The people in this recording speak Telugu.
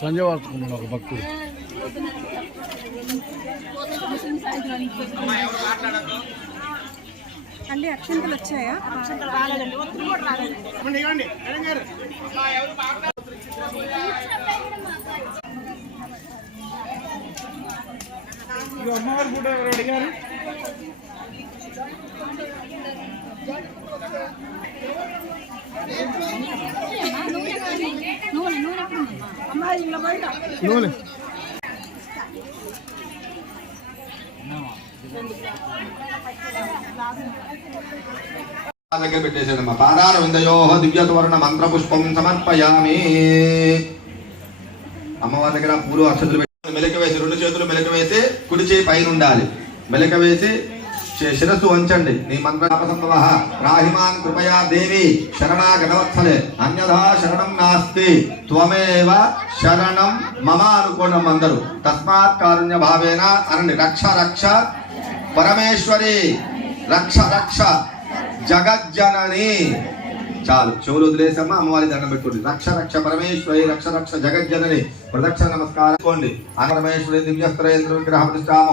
సంజయ్ వాడుతున్నాడు ఒక భక్తుడు. అల్లి అక్షంతలు వచ్చాయా? అక్షంతలు రాలేదండి అమ్మవారి ఫోటో ఎవరు అడిగారు? నూనె. దగ్గర పెట్టేసాడమ్మా పాదార విందయో దివ్యతోరణ మంత్ర పుష్పం సమర్పయామి. అమ్మవారి దగ్గర పూలు అక్షతులు పెట్టి మెలక వేసి రెండు చేతులు మెలక వేసి కుడి చేయి పైన ఉండాలి మెలక వేసి శిరస్సు వంచండి. నీ మంత్రసంభవ రాహిమాన్ కృపయా దేవి శరణాగతవత్సలే అన్యథా శరణం నాస్తి. త్వమేవ శరణం మమ అనుకోవడం అందరూ. తస్మాత్ కారుణ్య భావేన అనండి. రక్ష రక్ష. పరమేశ్వరి. రక్ష రక్ష. జగజ్జనని. చాలు. చెవులు వదిలేసమ్మా అమ్మవారి దండం పెట్టుకోండి. రక్ష రక్ష. పరమేశ్వరి రక్ష రక్ష. జగజ్జనని. ప్రదక్ష నమస్కారం. అనుకోండి. ఆ పరమేశ్వరి దివ్యస్త్ర యంత్ర విగ్రహ ప్రతిష్టామ.